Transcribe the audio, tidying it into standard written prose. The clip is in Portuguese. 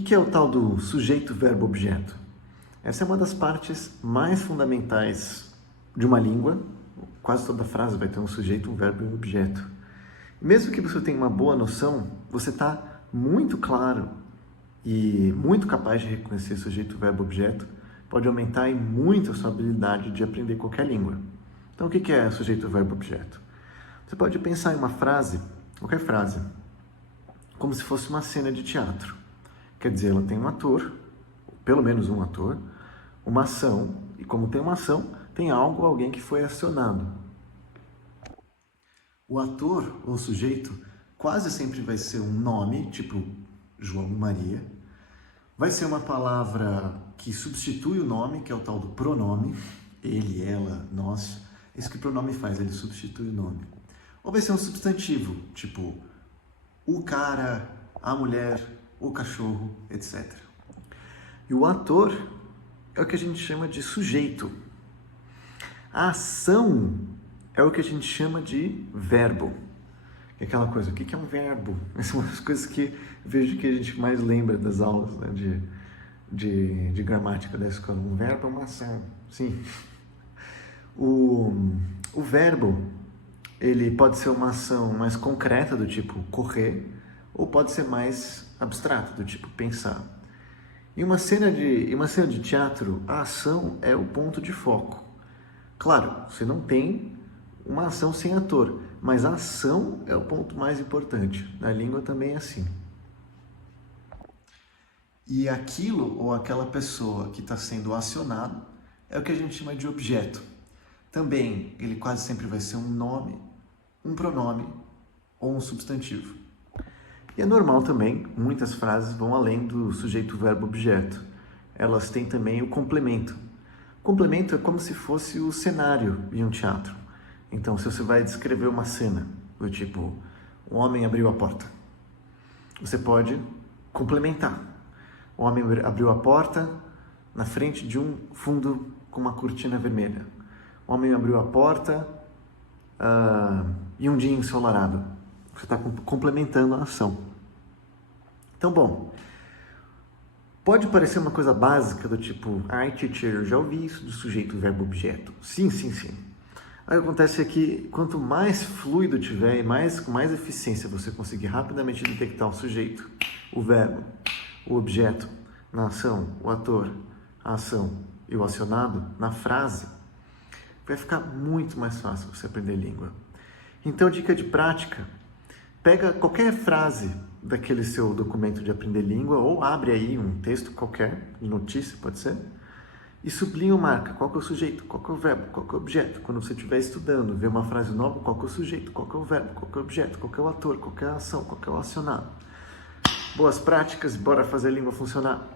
que é o tal do sujeito, verbo, objeto? Essa é uma das partes mais fundamentais de uma língua. Quase toda frase vai ter um sujeito, um verbo e um objeto. Mesmo que você tenha uma boa noção, você está muito claro e muito capaz de reconhecer sujeito, verbo, objeto, pode aumentar muito a sua habilidade de aprender qualquer língua. Então, o que é sujeito, verbo, objeto? Você pode pensar em uma frase, qualquer frase, como se fosse uma cena de teatro. Quer dizer, ela tem um ator, pelo menos um ator, uma ação, e como tem uma ação, tem algo, alguém que foi acionado. O ator ou sujeito quase sempre vai ser um nome, tipo João Maria. Vai ser uma palavra que substitui o nome, que é o tal do pronome. Ele, ela, nós. Isso que o pronome faz, ele substitui o nome. Ou vai ser um substantivo, tipo o cara, a mulher, o cachorro, etc. E o ator é o que a gente chama de sujeito. A ação é o que a gente chama de verbo. É aquela coisa, o que é um verbo? Essas são as coisas que eu vejo que a gente mais lembra das aulas, né, de gramática da escola. Um verbo é uma ação, sim. O verbo, ele pode ser uma ação mais concreta, do tipo correr, ou pode ser mais abstrata, do tipo pensar. Em uma cena de teatro, a ação é o ponto de foco. Claro, você não tem uma ação sem ator, mas a ação é o ponto mais importante. Na língua também é assim. E aquilo ou aquela pessoa que está sendo acionado é o que a gente chama de objeto. Também, ele quase sempre vai ser um nome, um pronome ou um substantivo. E é normal também, muitas frases vão além do sujeito, verbo, objeto. Elas têm também o complemento. O complemento é como se fosse o cenário em um teatro. Então, se você vai descrever uma cena, do tipo, um homem abriu a porta, você pode complementar. O homem abriu a porta na frente de um fundo com uma cortina vermelha. O homem abriu a porta em um dia ensolarado. Você está complementando a ação. Então, bom, pode parecer uma coisa básica do tipo, ai, teacher, eu já ouvi isso do sujeito, verbo, objeto. Sim, sim, sim. Aí acontece que quanto mais fluido tiver e com mais eficiência você conseguir rapidamente detectar o sujeito, o verbo, o objeto na ação, o ator, a ação e o acionado na frase, vai ficar muito mais fácil você aprender língua. Então, dica de prática, pega qualquer frase daquele seu documento de aprender língua ou abre aí um texto qualquer, de notícia pode ser, e sublinha ou marca qual que é o sujeito, qual que é o verbo, qual que é o objeto. Quando você estiver estudando, ver uma frase nova, qual que é o sujeito, qual que é o verbo, qual que é o objeto, qual que é o ator, qual que é a ação, qual que é o acionado. Boas práticas, bora fazer a língua funcionar!